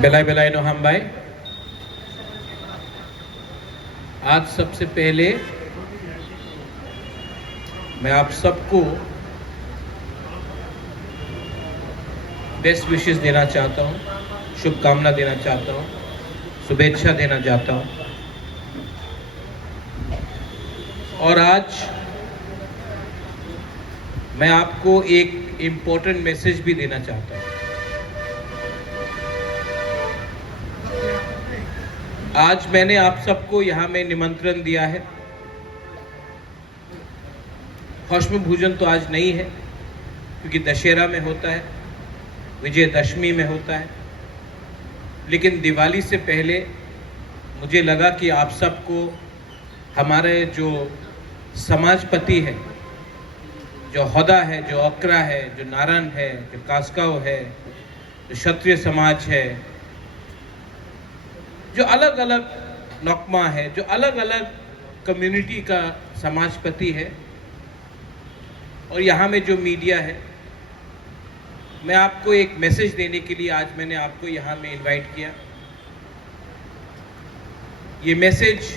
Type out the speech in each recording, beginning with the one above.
बेलाय बेलाय नोहाम भाई, आज सबसे पहले मैं आप सबको बेस्ट विशेस देना चाहता हूँ, शुभकामना देना चाहता हूँ, शुभेच्छा देना चाहता हूँ। और आज मैं आपको एक इम्पोर्टेंट मैसेज भी देना चाहता हूँ। आज मैंने आप सबको यहाँ में निमंत्रण दिया है। भस्म भोजन तो आज नहीं है क्योंकि दशहरा में होता है, विजयदशमी में होता है, लेकिन दिवाली से पहले मुझे लगा कि आप सबको हमारे जो समाजपति है, जो होदा है, जो अकरा है, जो नारायण है, जो कास्काव है, जो क्षत्रिय समाज है, जो अलग अलग नौकमा है, जो अलग अलग कम्युनिटी का समाजपति है, और यहाँ में जो मीडिया है, मैं आपको एक मैसेज देने के लिए आज मैंने आपको यहाँ में इनवाइट किया। ये मैसेज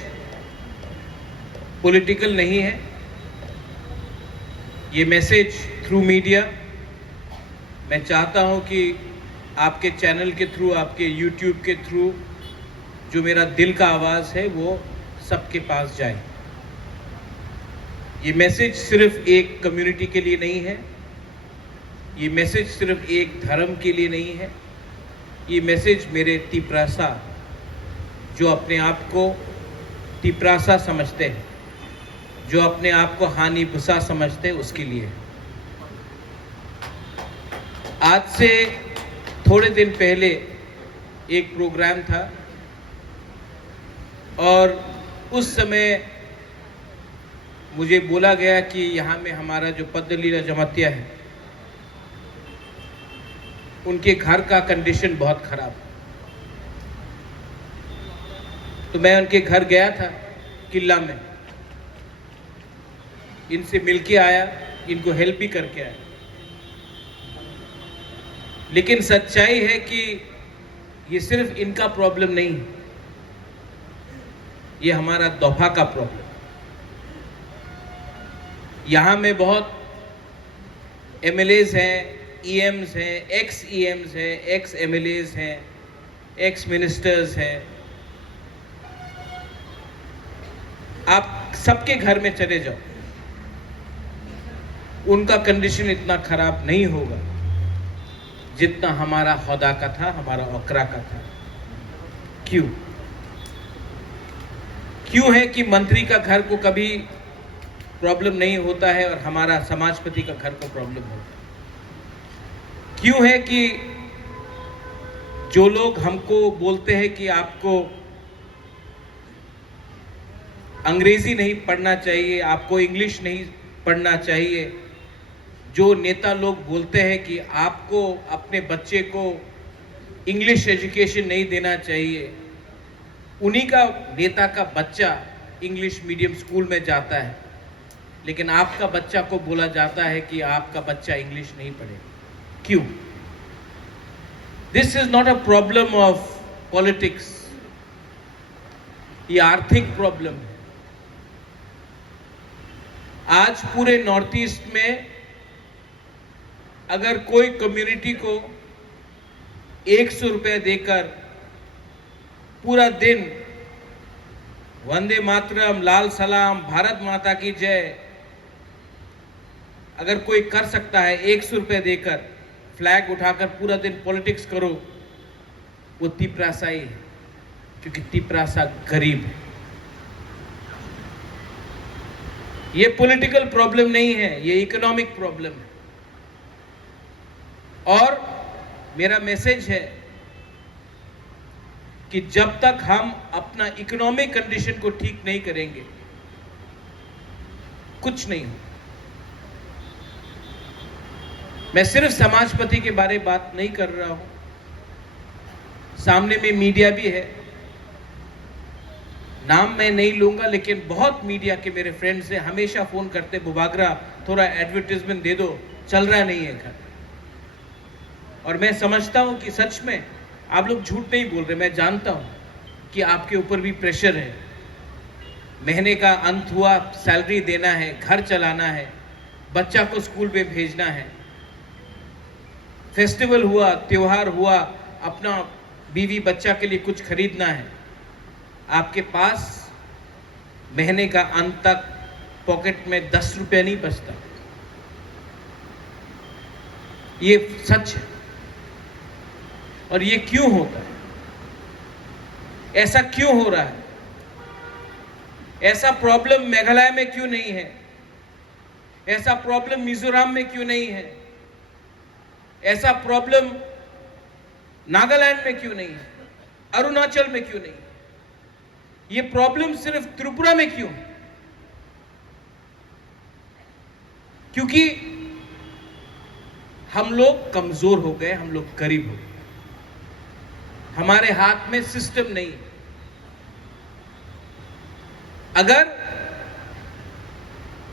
पॉलिटिकल नहीं है, ये मैसेज थ्रू मीडिया मैं चाहता हूँ कि आपके चैनल के थ्रू, आपके यूट्यूब के थ्रू जो मेरा दिल का आवाज़ है वो सबके पास जाए। ये मैसेज सिर्फ एक कम्युनिटी के लिए नहीं है, ये मैसेज सिर्फ एक धर्म के लिए नहीं है, ये मैसेज मेरे तिपरासा, जो अपने आप को तिपरासा समझते हैं, जो अपने आप को हानि भुसा समझते हैं, उसके लिए। आज से थोड़े दिन पहले एक प्रोग्राम था और उस समय मुझे बोला गया कि यहाँ में हमारा जो पद्दलीला जमातिया है, उनके घर का कंडीशन बहुत खराब। तो मैं उनके घर गया था किला में, इनसे मिलके आया, इनको हेल्प भी करके आया। लेकिन सच्चाई है कि ये सिर्फ इनका प्रॉब्लम नहीं है, ये हमारा दोफा का प्रॉब्लम। यहाँ में बहुत एमएलएज हैं, ईएम्स हैं, एक्स ईएम्स हैं, एक्स एमएलएज हैं, एक्स मिनिस्टर्स हैं। आप सबके घर में चले जाओ, उनका कंडीशन इतना खराब नहीं होगा जितना हमारा होदा का था, हमारा ओकरा का था। क्यों? क्यों है कि मंत्री का घर को कभी प्रॉब्लम नहीं होता है और हमारा समाजपति का घर को प्रॉब्लम होता है? क्यों है कि जो लोग हमको बोलते हैं कि आपको अंग्रेजी नहीं पढ़ना चाहिए, आपको इंग्लिश नहीं पढ़ना चाहिए, जो नेता लोग बोलते हैं कि आपको अपने बच्चे को इंग्लिश एजुकेशन नहीं देना चाहिए, उन्हीं का नेता का बच्चा इंग्लिश मीडियम स्कूल में जाता है, लेकिन आपका बच्चा को बोला जाता है कि आपका बच्चा इंग्लिश नहीं पढ़ेगा। क्यों? This is not a problem of politics, ये आर्थिक प्रॉब्लम है। आज पूरे नॉर्थ ईस्ट में अगर कोई कम्युनिटी को 100 रुपये देकर पूरा दिन वंदे मातरम, लाल सलाम, भारत माता की जय अगर कोई कर सकता है, 100 रुपये देकर फ्लैग उठाकर पूरा दिन पॉलिटिक्स करो, वो तिपरासा ही है, क्योंकि तिपरासा गरीब है। ये पॉलिटिकल प्रॉब्लम नहीं है, ये इकोनॉमिक प्रॉब्लम है। और मेरा मैसेज है कि जब तक हम अपना इकोनॉमिक कंडीशन को ठीक नहीं करेंगे, कुछ नहीं हो। मैं सिर्फ समाजपति के बारे में बात नहीं कर रहा हूं, सामने में मीडिया भी है, नाम मैं नहीं लूंगा, लेकिन बहुत मीडिया के मेरे फ्रेंड्स हैं, हमेशा फोन करते, बुबागरा थोड़ा एडवर्टाइजमेंट दे दो, चल रहा नहीं है घर। और मैं समझता हूं कि सच में आप लोग झूठ नहीं बोल रहे, मैं जानता हूं कि आपके ऊपर भी प्रेशर है। महीने का अंत हुआ, सैलरी देना है, घर चलाना है, बच्चा को स्कूल में भेजना है, फेस्टिवल हुआ, त्योहार हुआ, अपना बीवी बच्चा के लिए कुछ खरीदना है। आपके पास महीने का अंत तक पॉकेट में 10 रुपया नहीं बचता। ये सच है। और ये क्यों होता है? ऐसा क्यों हो रहा है? ऐसा प्रॉब्लम मेघालय में क्यों नहीं है? ऐसा प्रॉब्लम मिजोरम में क्यों नहीं है? ऐसा प्रॉब्लम नागालैंड में क्यों नहीं है? अरुणाचल में क्यों नहीं है? ये प्रॉब्लम सिर्फ त्रिपुरा में क्यों है? क्योंकि हम लोग कमजोर हो गए, हम लोग गरीब हो गए, हमारे हाथ में सिस्टम नहीं है। अगर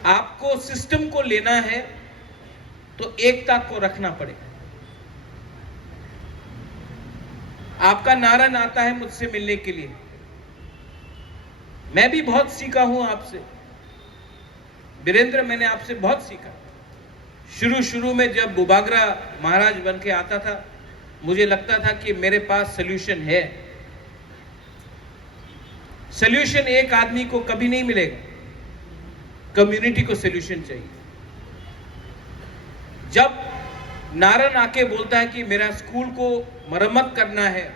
आपको सिस्टम को लेना है तो एकता को रखना पड़ेगा। आपका नारा आता है मुझसे मिलने के लिए, मैं भी बहुत सीखा हूं आपसे। वीरेंद्र, मैंने आपसे बहुत सीखा। शुरू में जब बुबागरा महाराज बन के आता था, मुझे लगता था कि मेरे पास सल्यूशन है। सल्यूशन एक आदमी को कभी नहीं मिलेगा, कम्युनिटी को सल्यूशन चाहिए। जब नारायण आके बोलता है कि मेरा स्कूल को मरम्मत करना है,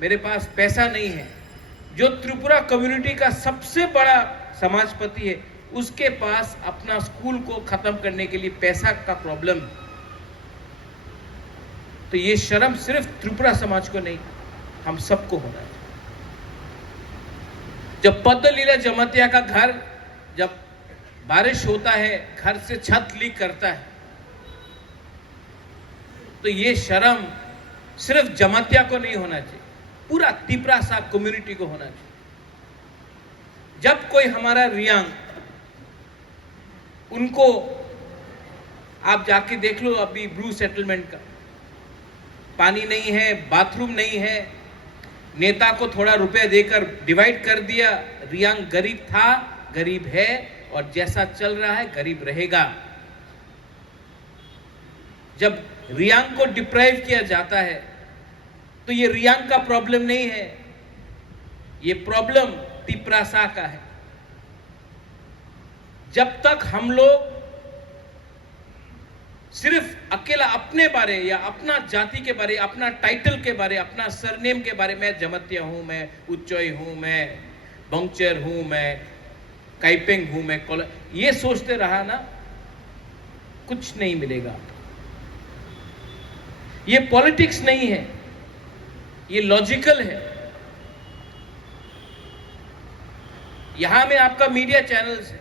मेरे पास पैसा नहीं है, जो त्रिपुरा कम्युनिटी का सबसे बड़ा समाजपति है, उसके पास अपना स्कूल को खत्म करने के लिए पैसा का प्रॉब्लम, तो ये शर्म सिर्फ त्रिपुरा समाज को नहीं, हम सबको होना चाहिए। जब पद्मलीला जमातिया का घर, जब बारिश होता है, घर से छत लीक करता है, तो ये शर्म सिर्फ जमातिया को नहीं होना चाहिए, पूरा त्रिपुरा सा कम्युनिटी को होना चाहिए। जब कोई हमारा रियांग, उनको आप जाके देख लो, अभी ब्रू सेटलमेंट का पानी नहीं है, बाथरूम नहीं है, नेता को थोड़ा रुपए देकर डिवाइड कर दिया। रियांग गरीब था, गरीब है, और जैसा चल रहा है गरीब रहेगा। जब रियांग को डिप्राइव किया जाता है तो ये रियांग का प्रॉब्लम नहीं है, ये प्रॉब्लम तिपरासा का है। जब तक हम लोग सिर्फ अकेला अपने बारे या अपना जाति के बारे, अपना टाइटल के बारे, अपना सरनेम के बारे, मैं जमतिया हूं, मैं उच्चोई हूं, मैं बंगचर हूं, मैं काइपेंग हूं, मैं ये सोचते रहा ना, कुछ नहीं मिलेगा। ये पॉलिटिक्स नहीं है, ये लॉजिकल है। यहां में आपका मीडिया चैनल्स है,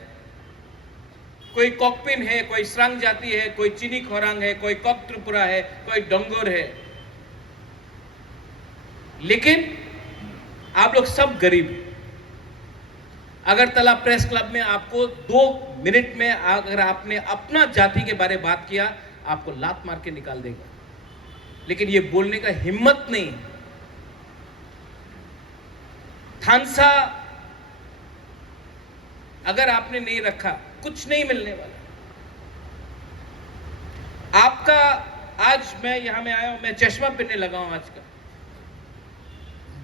कोई कॉकपिन है, कोई श्रांग जाति है, कोई चीनी खोरांग है, कोई कॉक त्रिपुरा है, कोई डोंगोर है, लेकिन आप लोग सब गरीब। अगरतला प्रेस क्लब में आपको 2 मिनट में अगर आपने अपना जाति के बारे में बात किया, आपको लात मार के निकाल देगा, लेकिन ये बोलने का हिम्मत नहीं। थानसा अगर आपने नहीं रखा, कुछ नहीं मिलने वाला आपका। आज मैं यहां में आया हूं, मैं चश्मा पहनने लगा हूं आजकल।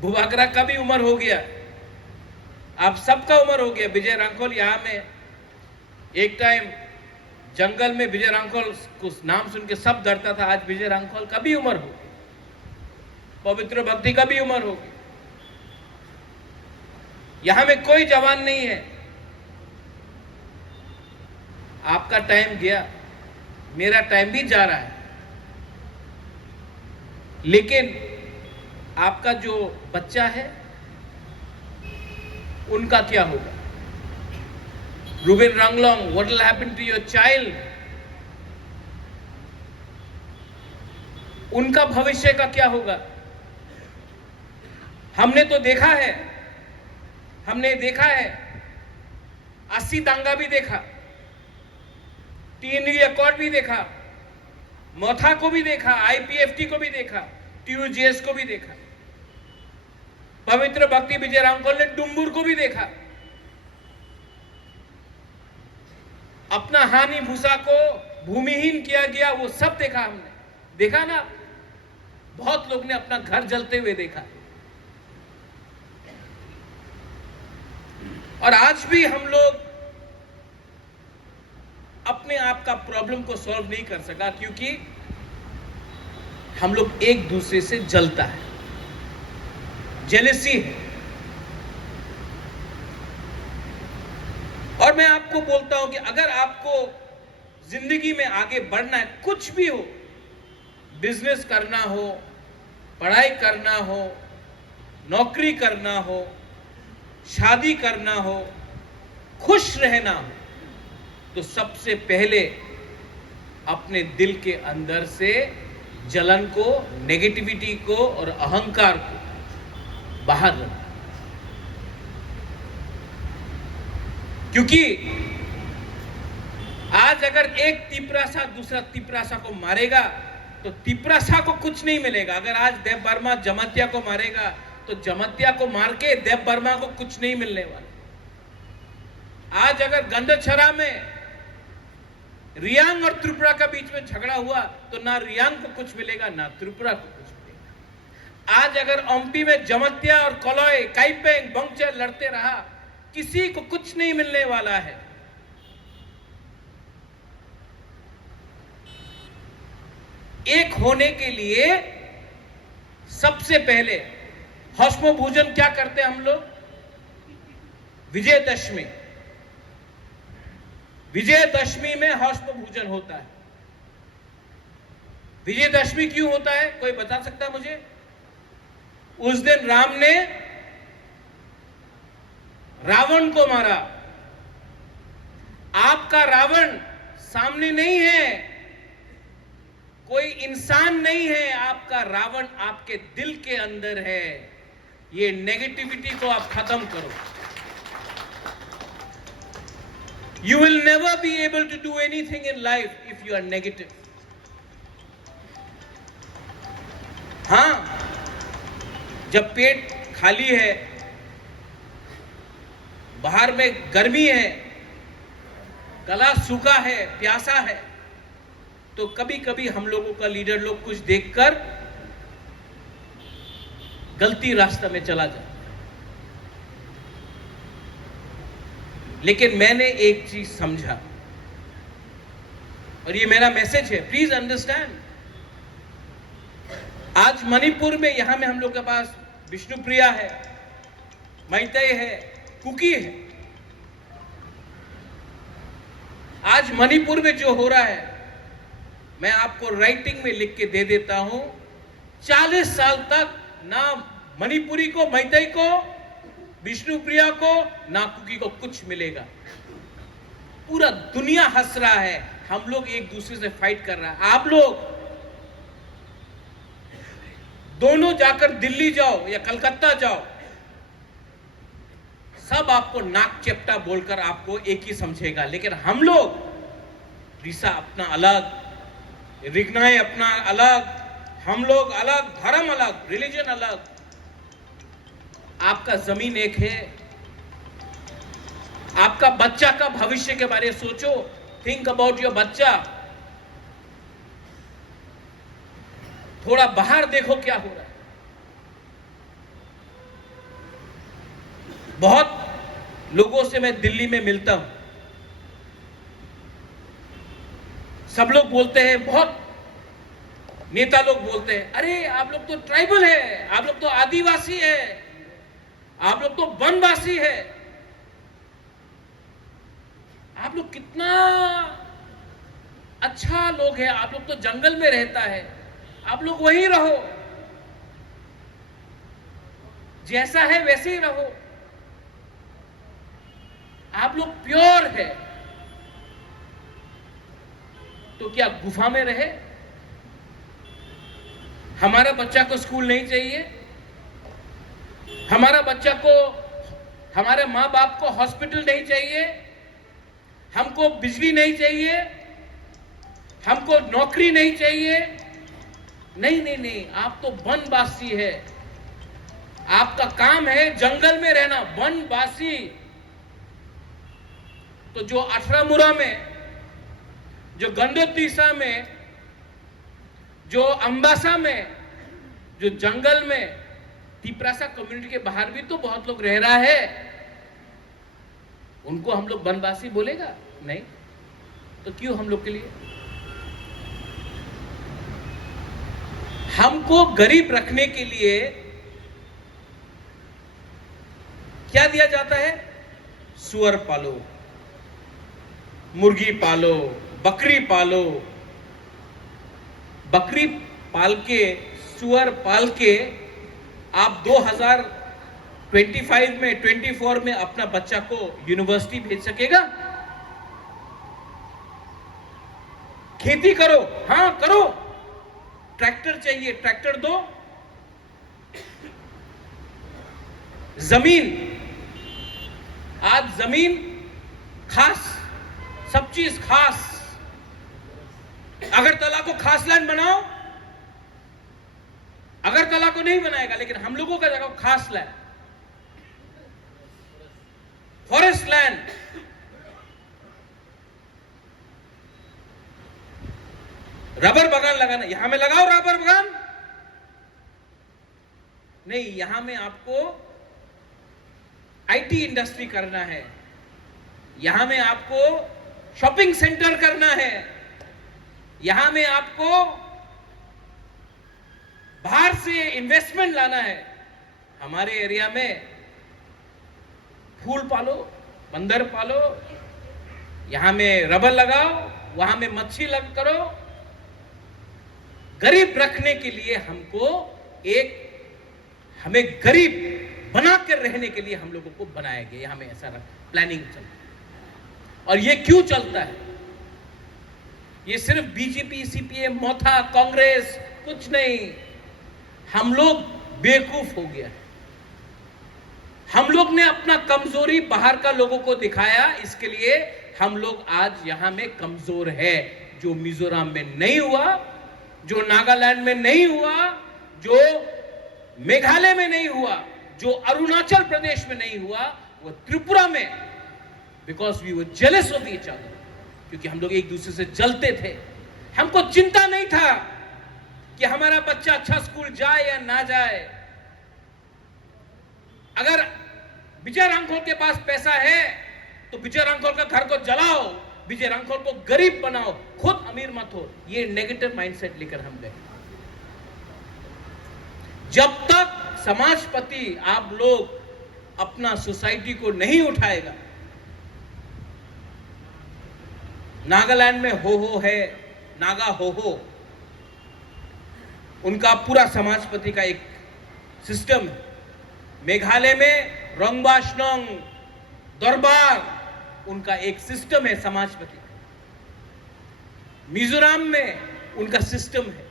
बुबागरा का भी उम्र हो गया, आप सबका उम्र हो गया। विजय रांखोल यहां में एक टाइम जंगल में विजय रांखोल को नाम सुन के सब डरता था, आज विजय रांखोल का भी उम्र हो गई, पवित्र भक्ति का भी उम्र हो गई। यहां में कोई जवान नहीं है। आपका टाइम गया, मेरा टाइम भी जा रहा है, लेकिन आपका जो बच्चा है उनका क्या होगा? Ruben Ranglong, what will happen to your child? उनका भविष्य का क्या होगा? हमने तो देखा है, हमने देखा है, 80 दांगा भी देखा, TND अकॉर्ड भी देखा, मोथा को भी देखा, IPFT को भी देखा, TUGS को भी देखा। पवित्र भक्ति विजय रामफल ने डुम्बुर को भी देखा, अपना हानि भूसा को भूमिहीन किया गया, वो सब देखा हमने। देखा ना, बहुत लोग ने अपना घर जलते हुए देखा। और आज भी हम लोग अपने आप का प्रॉब्लम को सॉल्व नहीं कर सका, क्योंकि हम लोग एक दूसरे से जलता है, जेलसी है। और मैं आपको बोलता हूं कि अगर आपको जिंदगी में आगे बढ़ना है, कुछ भी हो, बिजनेस करना हो, पढ़ाई करना हो, नौकरी करना हो, शादी करना हो, खुश रहना हो, तो सबसे पहले अपने दिल के अंदर से जलन को, नेगेटिविटी को और अहंकार को बाहर रखना। क्योंकि आज अगर एक तिपरासा दूसरा तिपरासा को मारेगा तो तिपरासा को कुछ नहीं मिलेगा। अगर आज देव वर्मा जमत्या को मारेगा तो जमत्या को मार के देव वर्मा को कुछ नहीं मिलने वाला। आज अगर गंधछरा में रियांग और त्रिपुरा का बीच में झगड़ा हुआ तो ना रियांग को कुछ मिलेगा, ना त्रिपुरा को कुछ मिलेगा। आज अगर ओम्पी में जमत्या और कलॉय, काइपेंग, बंगचर लड़ते रहा, किसी को कुछ नहीं मिलने वाला है। एक होने के लिए सबसे पहले हौष्म भोजन क्या करते हैं हम लोग? विजयदशमी, विजयदशमी में हौष्म भोजन होता है। विजयदशमी क्यों होता है, कोई बता सकता है मुझे? उस दिन राम ने रावण को मारा। आपका रावण सामने नहीं है, कोई इंसान नहीं है, आपका रावण आपके दिल के अंदर है। ये नेगेटिविटी को आप खत्म करो। You will never be able to do anything in life if you are negative. हाँ, जब पेट खाली है, बाहर में गर्मी है, गला सूखा है, प्यासा है, तो कभी कभी हम लोगों का लीडर लोग कुछ देखकर गलती रास्ता में चला जाए। लेकिन मैंने एक चीज समझा, और ये मेरा मैसेज है, प्लीज अंडरस्टैंड। आज मणिपुर में, यहां में हम लोग के पास विष्णुप्रिया है, मैतेई है, कुकी है। आज मणिपुर में जो हो रहा है, मैं आपको राइटिंग में लिख के दे देता हूं, 40 साल तक ना मणिपुरी को, मैतेई को, विष्णुप्रिया को, ना कुकी को कुछ मिलेगा। पूरा दुनिया हंस रहा है, हम लोग एक दूसरे से फाइट कर रहा है। आप लोग दोनों जाकर दिल्ली जाओ या कलकत्ता जाओ, सब आपको नाक चेप्टा बोलकर आपको एक ही समझेगा। लेकिन हम लोग, रीसा अपना अलग, रिग्नाई अपना अलग, हम लोग अलग, धर्म अलग, रिलीजन अलग, आपका जमीन एक है। आपका बच्चा का भविष्य के बारे में सोचो, थिंक अबाउट योर बच्चा। थोड़ा बाहर देखो क्या हो रहा है। बहुत लोगों से मैं दिल्ली में मिलता हूं, सब लोग बोलते हैं, बहुत नेता लोग बोलते हैं, अरे आप लोग तो ट्राइबल है, आप लोग तो आदिवासी है, आप लोग तो वनवासी है, आप लोग कितना अच्छा लोग हैं, आप लोग तो जंगल में रहता है, आप लोग वहीं रहो, जैसा है वैसे ही रहो, आप लोग प्योर है। तो क्या गुफा में रहे? हमारा बच्चा को स्कूल नहीं चाहिए, हमारा बच्चा को, हमारे माँ बाप को हॉस्पिटल नहीं चाहिए, हमको बिजली नहीं चाहिए, हमको नौकरी नहीं चाहिए। नहीं नहीं नहीं, आप तो वनवासी है। आपका काम है जंगल में रहना, वनवासी। तो जो अठरामुरा में, जो गंडोतीसा में, जो अंबासा में, जो जंगल में, तिपरासा कम्युनिटी के बाहर भी तो बहुत लोग रह रहा है, उनको हम लोग वनवासी बोलेगा? नहीं। तो क्यों हम लोग के लिए? हमको गरीब रखने के लिए क्या दिया जाता है? सुअर पालो, मुर्गी पालो, बकरी पालो। बकरी पाल के, सुअर पाल के आप 2025 में, 24 में अपना बच्चा को यूनिवर्सिटी भेज सकेगा? खेती करो, हां करो, ट्रैक्टर चाहिए, ट्रैक्टर दो। जमीन, आज जमीन खास, सब चीज खास। अगरतला को खास लैंड बनाओ, अगरतला को नहीं बनाएगा, लेकिन हम लोगों का जगह खास लैंड, फॉरेस्ट लैंड। रबर बागान लगाना, यहां में लगाओ रबर बागान। नहीं, यहां में आपको आईटी इंडस्ट्री करना है, यहां में आपको शॉपिंग सेंटर करना है, यहां में आपको बाहर से इन्वेस्टमेंट लाना है। हमारे एरिया में फूल पालो, बंदर पालो, यहां में रबर लगाओ, वहां में मच्छी लग करो। गरीब रखने के लिए हमको हमें गरीब बनाकर रहने के लिए हम लोगों को बनाया गया, हमें ऐसा प्लानिंग चलता है। और ये क्यों चलता है? ये सिर्फ बीजेपी, सीपीएम, मोथा, कांग्रेस कुछ नहीं। हम लोग बेवकूफ हो गया है। हम लोग ने अपना कमजोरी बाहर का लोगों को दिखाया, इसके लिए हम लोग आज यहां में कमजोर है। जो मिजोरम में नहीं हुआ, जो नागालैंड में नहीं हुआ, जो मेघालय में नहीं हुआ, जो अरुणाचल प्रदेश में नहीं हुआ, वो त्रिपुरा में, because we were jealous of each other, क्योंकि हम लोग एक दूसरे से जलते थे। हमको चिंता नहीं था कि हमारा बच्चा अच्छा स्कूल जाए या ना जाए। अगर विजय रामखोल के पास पैसा है तो विजय रामखोल का घर को जलाओ, विजय रामखोल को गरीब बनाओ, खुद अमीर मत हो। ये नेगेटिव माइंडसेट लेकर हम गए। जब तक समाजपति आप लोग अपना सोसाइटी को नहीं उठाएगा, नागालैंड में हो है, नागा हो, उनका पूरा समाजपति का एक सिस्टम है। मेघालय में रोंगबाशनोंग दरबार, उनका एक सिस्टम है समाजपति। मिजोरम में उनका सिस्टम है,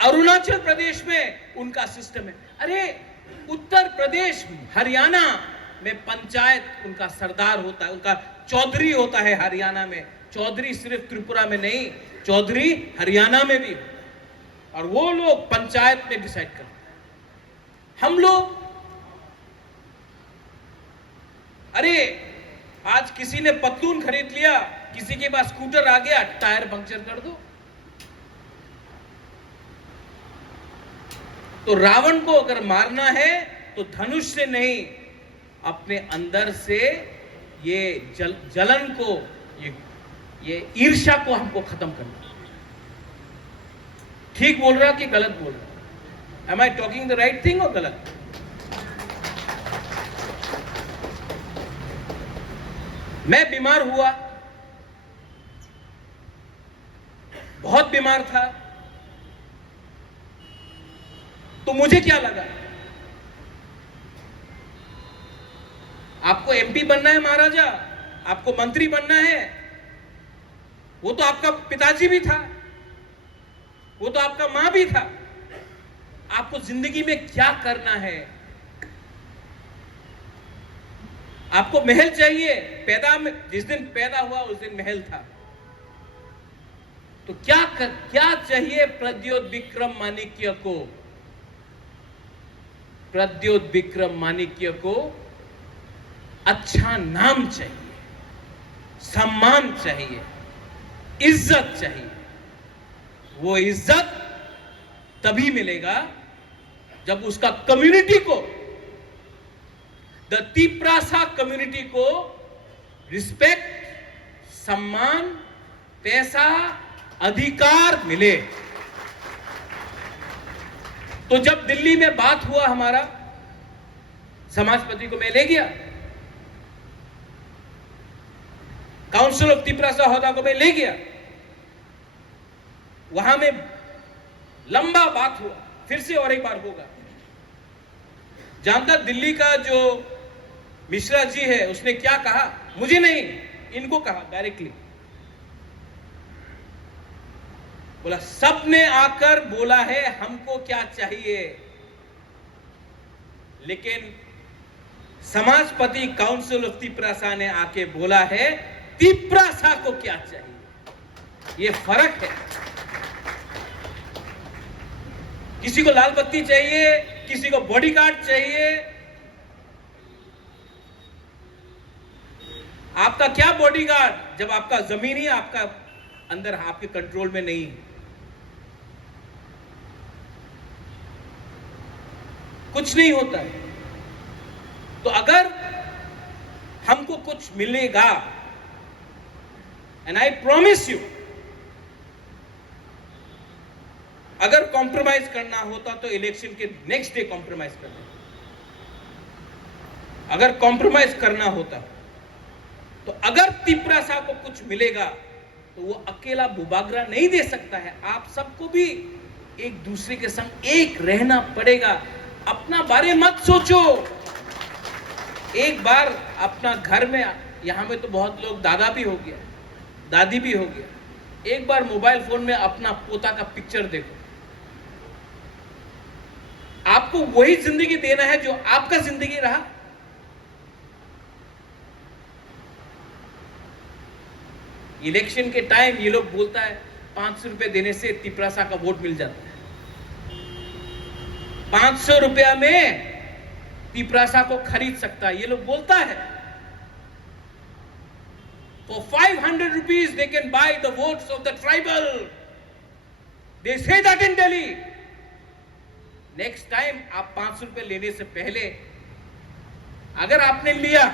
अरुणाचल प्रदेश में उनका सिस्टम है। अरे उत्तर प्रदेश, हरियाणा में पंचायत उनका सरदार होता है, उनका चौधरी होता है। हरियाणा में चौधरी सिर्फ त्रिपुरा में नहीं, चौधरी हरियाणा में भी, और वो लोग पंचायत में डिसाइड करते हैं। हम लोग, अरे आज किसी ने पतलून खरीद लिया, किसी के पास स्कूटर आ गया, टायर पंक्चर कर दो। तो रावण को अगर मारना है तो धनुष से नहीं, अपने अंदर से ये जलन को, ये ईर्ष्या को हमको खत्म करना। ठीक बोल रहा कि गलत बोल रहा? Am I talking the right thing or गलत? मैं बीमार हुआ, बहुत बीमार था, तो मुझे क्या लगा? आपको एमपी बनना है महाराजा, आपको मंत्री बनना है, वो तो आपका पिताजी भी था, वो तो आपका मां भी था। आपको जिंदगी में क्या करना है? आपको महल चाहिए, जिस दिन पैदा हुआ उस दिन महल था। तो क्या चाहिए प्रद्योत विक्रम माणिक्य को? प्रद्योत विक्रम माणिक्य को अच्छा नाम चाहिए, सम्मान चाहिए, इज्जत चाहिए। वो इज्जत तभी मिलेगा जब उसका कम्युनिटी को, द तिप्रासा कम्युनिटी को रिस्पेक्ट, सम्मान, पैसा, अधिकार मिले। तो जब दिल्ली में बात हुआ, हमारा समाजपति को मैं ले गया, काउंसिल ऑफ तिप्रासा होदा को मैं ले गया, वहां में लंबा बात हुआ, फिर से और एक बार होगा। जानता दिल्ली का जो मिश्रा जी है, उसने क्या कहा, मुझे नहीं, इनको कहा डायरेक्टली, बोला सबने आकर बोला है हमको क्या चाहिए, लेकिन समाजपति काउंसिल ऑफ तिप्रासा ने आके बोला है तिप्रासा को क्या चाहिए। ये फर्क है। किसी को लाल बत्ती चाहिए, किसी को बॉडीगार्ड चाहिए। आपका क्या बॉडीगार्ड जब आपका जमीन ही आपका अंदर आपके कंट्रोल में नहीं है। कुछ नहीं होता है। तो अगर हमको कुछ मिलेगा, एंड आई प्रॉमिस यू, अगर कॉम्प्रोमाइज करना होता तो इलेक्शन के नेक्स्ट डे कॉम्प्रोमाइज करना, अगर कॉम्प्रोमाइज करना होता तो अगर तिप्रासा को कुछ मिलेगा तो वो अकेला बुबागरा नहीं दे सकता है। आप सबको भी एक दूसरे के संग एक रहना पड़ेगा। अपना बारे मत सोचो। एक बार अपना घर में, यहां में तो बहुत लोग दादा भी हो गया, दादी भी हो गया, एक बार मोबाइल फोन में अपना पोता का पिक्चर देखो। आपको वही जिंदगी देना है जो आपका जिंदगी रहा। इलेक्शन के टाइम ये लोग बोलता है 500 रुपए देने से तिप्रासा का वोट मिल जाता है। 500 रुपया में तिप्रासा को खरीद सकता है, ये लोग बोलता है। For 500 rupees they can buy the votes of the tribal. They say that in Delhi. Next time आप 500 रुपए लेने से पहले अगर आपने लिया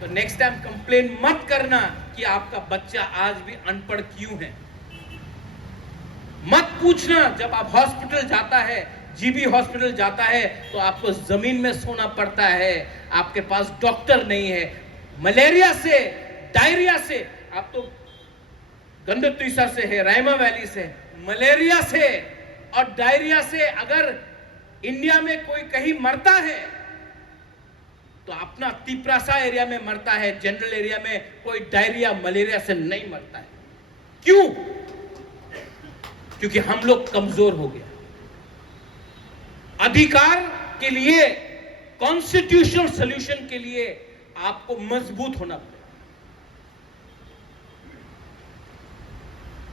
तो नेक्स्ट टाइम कंप्लेन मत करना कि आपका बच्चा आज भी अनपढ़ क्यों है। मत पूछना। जब आप हॉस्पिटल जाता है, जीबी हॉस्पिटल जाता है, तो आपको जमीन में सोना पड़ता है, आपके पास डॉक्टर नहीं है। मलेरिया से, डायरिया से, आप तो गंडतुईसा से है, रायमा वैली से, मलेरिया से और डायरिया से अगर इंडिया में कोई कहीं मरता है तो अपना तिप्रासा एरिया में मरता है। जनरल एरिया में कोई डायरिया मलेरिया से नहीं मरता है। क्यों? क्योंकि हम लोग कमजोर हो गया। अधिकार के लिए, कॉन्स्टिट्यूशनल सॉल्यूशन के लिए आपको मजबूत होना पड़ेगा।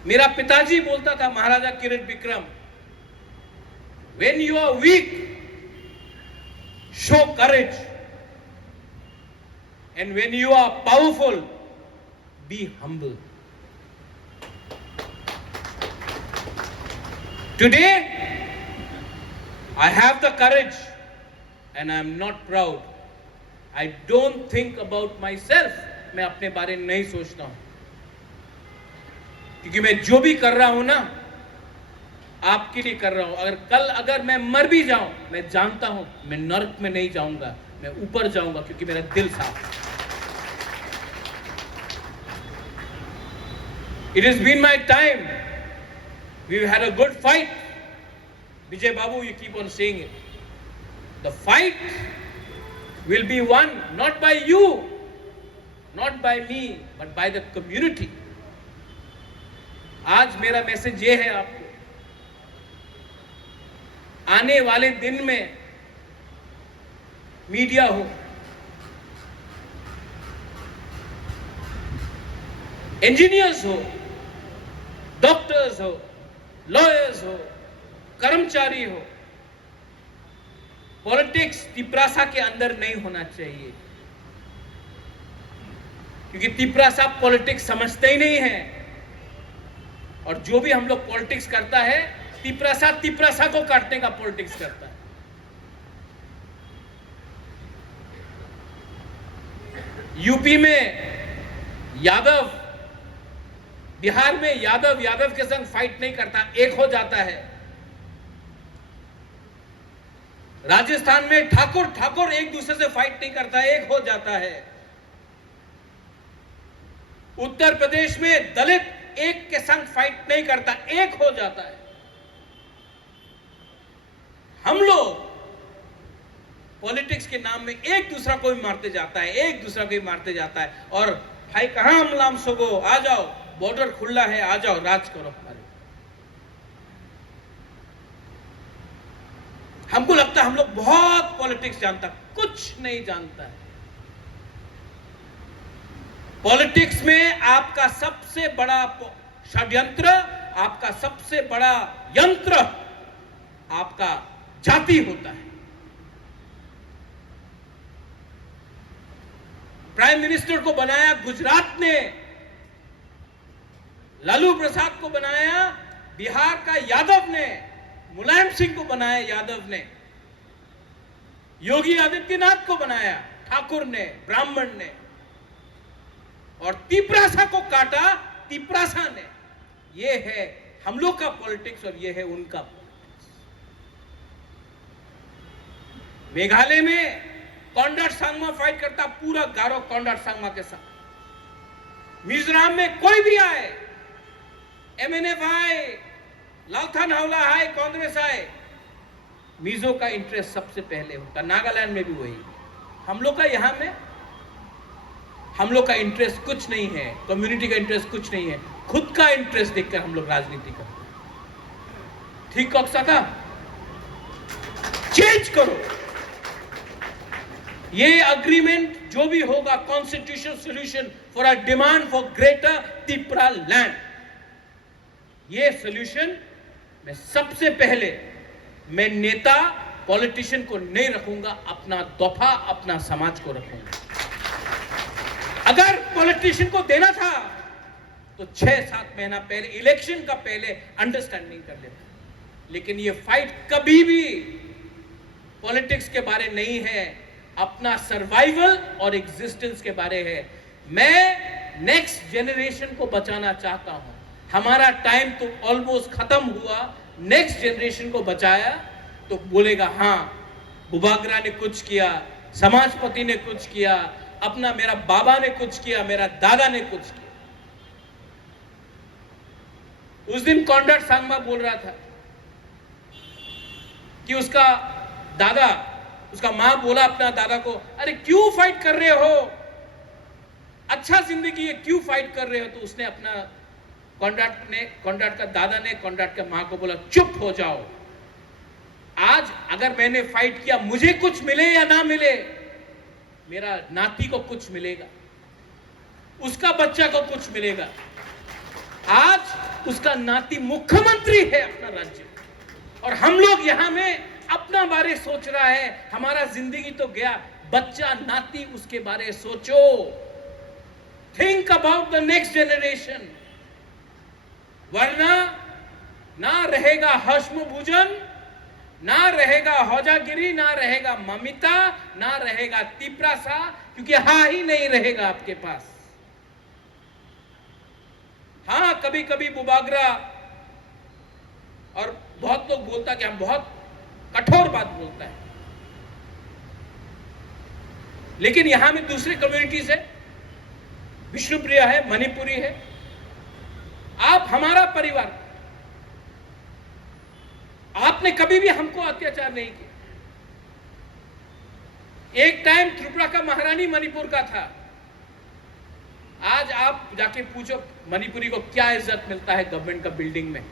मेरा पिताजी बोलता था, Maharaja Kiran Vikram, when you are weak show courage, and when you are powerful be humble. Today I have the courage and I am not proud. I don't think about myself. मैं अपने बारे में नहीं सोचता हूं, क्योंकि मैं जो भी कर रहा हूं ना, आपके लिए कर रहा हूं। अगर मैं मर भी जाऊं, मैं जानता हूं मैं नरक में नहीं जाऊंगा, मैं ऊपर जाऊंगा, क्योंकि मेरा दिल साफ है। It has been my time. We've had a good fight. Vijay Babu, you keep on saying it. The fight will be won not by you, not by me, but by the community. आज मेरा message ये है आपको, आने वाले दिन में media हो, इंजीनियर्स हो, डॉक्टर्स हो, लॉयर्स हो, कर्मचारी हो, पॉलिटिक्स तिपरासा के अंदर नहीं होना चाहिए, क्योंकि तिपरासा पॉलिटिक्स समझते ही नहीं है। और जो भी हम लोग पॉलिटिक्स करता है, तिपरासा को काटने का पॉलिटिक्स करता है। यूपी में यादव, बिहार में यादव के संग फाइट नहीं करता, एक हो जाता है। राजस्थान में ठाकुर एक दूसरे से फाइट नहीं करता, एक हो जाता है। उत्तर प्रदेश में दलित एक के संग फाइट नहीं करता, एक हो जाता है। हम लोग पॉलिटिक्स के नाम में एक दूसरा को भी मारते जाता है, एक दूसरा को भी मारते जाता है। और भाई कहां हमलाम सगो, आ जाओ, बॉर्डर खुला है, आ जाओ, राज करो हमारे। हमको लगता है हम लोग बहुत पॉलिटिक्स जानता, कुछ नहीं जानता है। पॉलिटिक्स में आपका सबसे बड़ा षड्यंत्र, आपका सबसे बड़ा यंत्र आपका जाति होता है। प्राइम मिनिस्टर को बनाया गुजरात ने, लालू प्रसाद को बनाया बिहार का यादव ने, मुलायम सिंह को बनाया यादव ने, योगी आदित्यनाथ को बनाया ठाकुर ने, ब्राह्मण ने, और तिपरासा को काटा तिपरासा ने। ये है हम लोग का पॉलिटिक्स और ये है उनका पॉलिटिक्स। मेघालय में कॉन्डाट सांगमा फाइट करता, पूरा गारो कॉन्डाट सांगमा के साथ। मिजोरम में कोई भी आए, एमएनएफ आए, लालथन हावला आए, कांग्रेस आए, मिजो का इंटरेस्ट सबसे पहले होता। नागालैंड में भी वही। हम लोग का यहां में हम लोग का इंटरेस्ट कुछ नहीं है, कम्युनिटी का इंटरेस्ट कुछ नहीं है, खुद का इंटरेस्ट देखकर हम लोग राजनीति करते हैं। ठीक कक्षा का चेंज करो। ये अग्रीमेंट जो भी होगा, constitution solution for a demand for greater Tipra land, ये सोल्यूशन मैं सबसे पहले मैं नेता पॉलिटिशियन को नहीं रखूंगा, अपना दफा अपना समाज को रखूंगा। अगर पॉलिटिशियन को देना था तो 6-7 महीना पहले, इलेक्शन का पहले अंडरस्टैंडिंग कर लेता। लेकिन ये फाइट कभी भी पॉलिटिक्स के बारे नहीं है, अपना सर्वाइवल और एग्जिस्टेंस के बारे है। मैं नेक्स्ट जनरेशन को बचाना चाहता हूं। हमारा टाइम तो ऑलमोस्ट खत्म हुआ, नेक्स्ट जनरेशन को बचाया तो बोलेगा हाँ, बुबागरा ने कुछ किया, समाजपति ने कुछ किया, अपना मेरा बाबा ने कुछ किया, मेरा दादा ने कुछ किया। उस दिन कॉन्डाट सांगमा बोल रहा था कि उसका दादा, उसका मां बोला अपना दादा को, अरे क्यों फाइट कर रहे हो, अच्छा जिंदगी है, क्यों फाइट कर रहे हो। तो उसने अपना कॉन्डाट का दादा ने कॉन्डाट के मां को बोला, चुप हो जाओ। आज अगर मैंने फाइट किया, मुझे कुछ मिले या ना मिले, मेरा नाती को कुछ मिलेगा, उसका बच्चा को कुछ मिलेगा। आज उसका नाती मुख्यमंत्री है अपना राज्य, और हम लोग यहां में अपना बारे सोच रहा है। हमारा जिंदगी तो गया, बच्चा नाती उसके बारे सोचो। Think about the next generation, वरना ना रहेगा हश्म भूजन, ना रहेगा हौजागिरी, ना रहेगा ममिता, ना रहेगा तिपरासा, क्योंकि हाँ ही नहीं रहेगा आपके पास। हाँ, कभी कभी बुबागरा और बहुत लोग बोलता कि हम बहुत कठोर बात बोलता है, लेकिन यहां में दूसरे कम्युनिटीज है, विष्णुप्रिया है, मणिपुरी है। आप हमारा परिवार, आपने कभी भी हमको अत्याचार नहीं किया। एक टाइम त्रिपुरा का महारानी मणिपुर का था। आज आप जाके पूछो मणिपुरी को क्या इज्जत मिलता है गवर्नमेंट का बिल्डिंग में,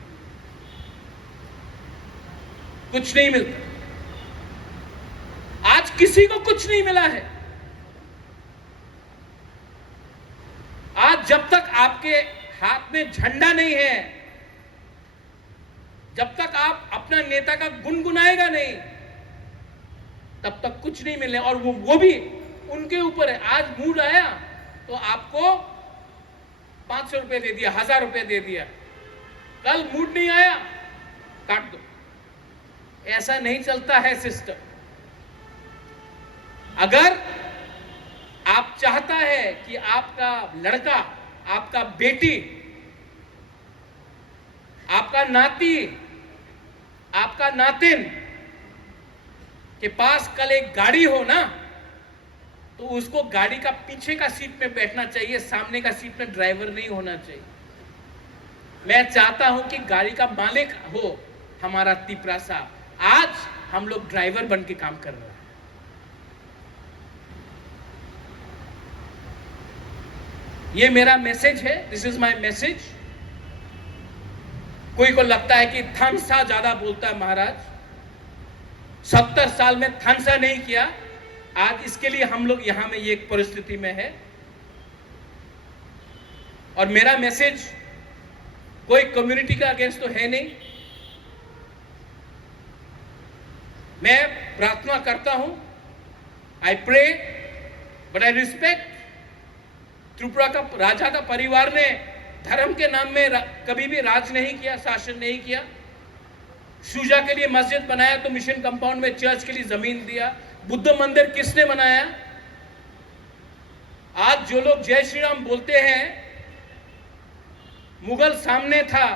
कुछ नहीं मिलता। आज किसी को कुछ नहीं मिला है। आज जब तक आपके हाथ में झंडा नहीं है, जब तक आप अपना नेता का गुनगुनाएगा नहीं, तब तक कुछ नहीं मिलने, और वो भी उनके ऊपर है। आज मूड आया तो आपको 500 रुपए दे दिया, 1000 रुपए दे दिया, कल मूड नहीं आया काट दो। ऐसा नहीं चलता है सिस्टम। अगर आप चाहता है कि आपका लड़का, आपका बेटी, आपका नाती, आपका नातिन के पास कल एक गाड़ी हो ना, तो उसको गाड़ी का पीछे का सीट में बैठना चाहिए, सामने का सीट में ड्राइवर नहीं होना चाहिए। मैं चाहता हूं कि गाड़ी का मालिक हो हमारा तिपरा साहब। आज हम लोग ड्राइवर बन के काम कर रहे हैं। ये मेरा मैसेज है, दिस इज माय मैसेज। कोई को लगता है कि थानसा ज्यादा बोलता है महाराज, 70 साल में थानसा नहीं किया, आज इसके लिए हम लोग यहां में ये परिस्थिति में है। और मेरा मैसेज कोई कम्युनिटी का अगेंस्ट तो है नहीं। मैं प्रार्थना करता हूं, I pray but I respect. Tripura का राजा का परिवार ने धर्म के नाम में कभी भी राज नहीं किया, शासन नहीं किया। शुजा के लिए मस्जिद बनाया तो मिशन कंपाउंड में चर्च के लिए जमीन दिया। बुद्ध मंदिर किसने बनाया? आज जो लोग जय श्री राम बोलते हैं, मुगल सामने था,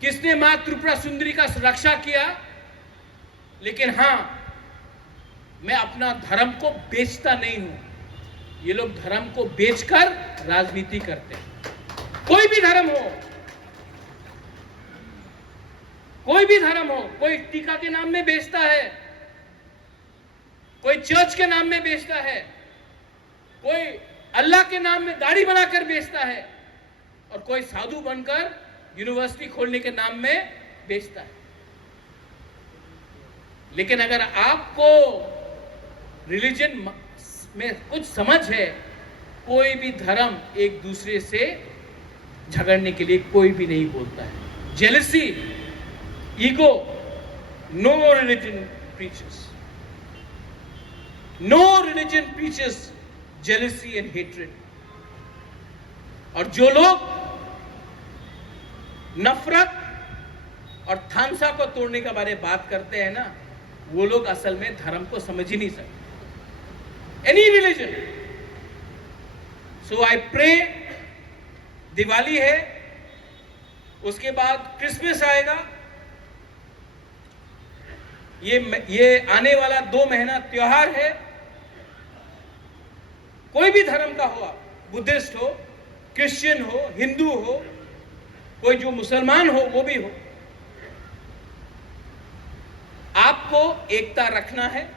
किसने मां त्रिपुरा सुंदरी का रक्षा किया? लेकिन हां, मैं अपना धर्म को बेचता नहीं हूं। ये लोग धर्म को बेचकर राजनीति करते हैं। कोई भी धर्म हो, कोई भी धर्म हो, कोई टीका के नाम में बेचता है, कोई चर्च के नाम में बेचता है, कोई अल्लाह के नाम में दाढ़ी बनाकर बेचता है, और कोई साधु बनकर यूनिवर्सिटी खोलने के नाम में बेचता है। लेकिन अगर आपको रिलीजन में कुछ समझ है, कोई भी धर्म एक दूसरे से झगड़ने के लिए कोई भी नहीं बोलता है। Jealousy, ego, no religion preaches, no religion preaches jealousy and hatred. और जो लोग नफरत और थानसा को तोड़ने के बारे में बात करते हैं ना, वो लोग असल में धर्म को समझ ही नहीं सकते। Any religion. So I pray, Diwali है, उसके बाद क्रिसमस आएगा। ये आने वाला 2 महीना त्योहार है। कोई भी धर्म का हो, बुद्धिस्ट हो, क्रिश्चियन हो, हिंदू हो, कोई जो मुसलमान हो वो भी हो, आपको एकता रखना है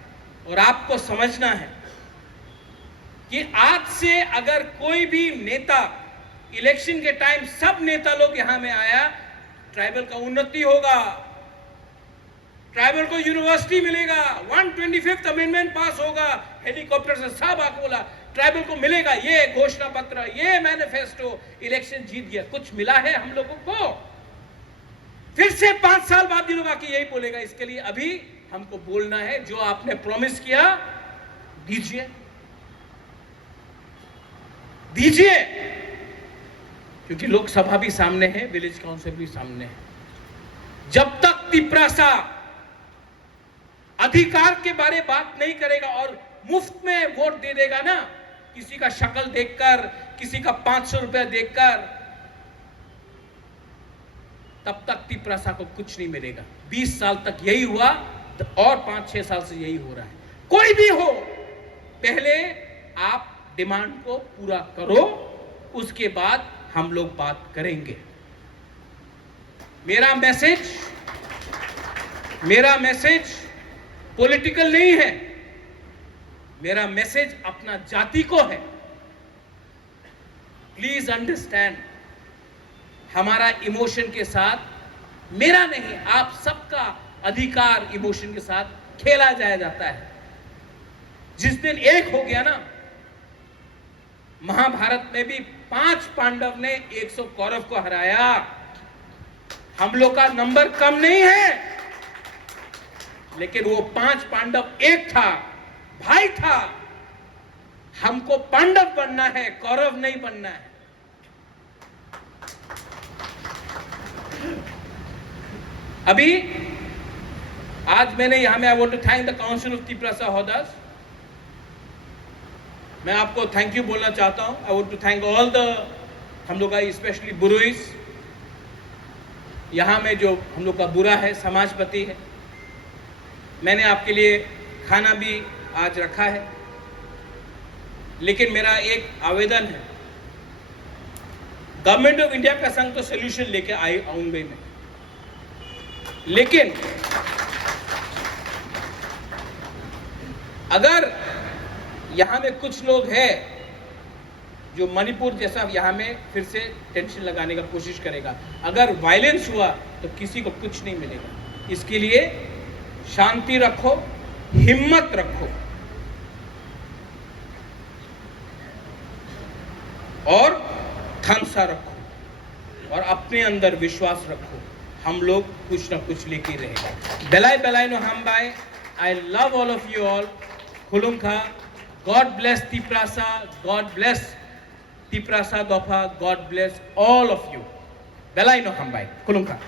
और आपको समझना है कि आज से अगर कोई भी नेता, इलेक्शन के टाइम सब नेता लोग यहां में आया, ट्राइबल का उन्नति होगा, ट्राइबल को यूनिवर्सिटी मिलेगा, 125th अमेंडमेंट पास होगा, हेलीकॉप्टर से सब आके बोला ट्राइबल को मिलेगा, ये घोषणा पत्र, ये मैनिफेस्टो, इलेक्शन जीत गया। कुछ मिला है हम लोगों को? फिर से 5 साल बाद ये लोग आके यही बोलेगा। इसके लिए अभी हमको बोलना है, जो आपने प्रॉमिस किया दीजिए, दीजिए, क्योंकि लोकसभा भी सामने है, विलेज काउंसिल भी सामने है। जब तक तिपरासा अधिकार के बारे बात नहीं करेगा और मुफ्त में वोट दे देगा ना, किसी का शक्ल देखकर, किसी का 500 रुपया देखकर, तब तक तिपरासा को कुछ नहीं मिलेगा। 20 साल तक यही हुआ और 5-6 साल से यही हो रहा है। कोई भी हो, पहले आप डिमांड को पूरा करो, उसके बाद हम लोग बात करेंगे। मेरा मैसेज पॉलिटिकल नहीं है, मेरा मैसेज अपना जाति को है। प्लीज अंडरस्टैंड, हमारा इमोशन के साथ, मेरा नहीं, आप सबका अधिकार इमोशन के साथ खेला जाता है। जिस दिन एक हो गया ना, महाभारत में भी 5 पांडव ने 100 कौरव को हराया। हम लोग का नंबर कम नहीं है, लेकिन वो 5 पांडव एक था, भाई था। हमको पांडव बनना है, कौरव नहीं बनना है। अभी आज मैंने यहां में I want to thank the council of Tiprasa Hodas. मैं आपको थैंक यू बोलना चाहता हूं। I want to thank all the हम लोग का स्पेशली बुरुइस, यहाँ में जो हम लोग का बुरा है, समाजपति है। मैंने आपके लिए खाना भी आज रखा है, लेकिन मेरा एक आवेदन है। गवर्नमेंट ऑफ इंडिया का संग तो सोल्यूशन लेके आऊंगा मैं, लेकिन अगर यहाँ में कुछ लोग हैं जो मणिपुर जैसा यहाँ में फिर से टेंशन लगाने का कोशिश करेगा, अगर वायलेंस हुआ तो किसी को कुछ नहीं मिलेगा। इसके लिए शांति रखो, हिम्मत रखो और खंसा रखो और अपने अंदर विश्वास रखो। हम लोग कुछ ना कुछ लेके रहेगा। बेलाई बेलाई नो हम बाय। I love all of you all. खुलुमखा। God bless Tiprasa, God bless Tiprasa दोफा, God bless all of you. बेलाई नो हम बाय। खुलुमखा।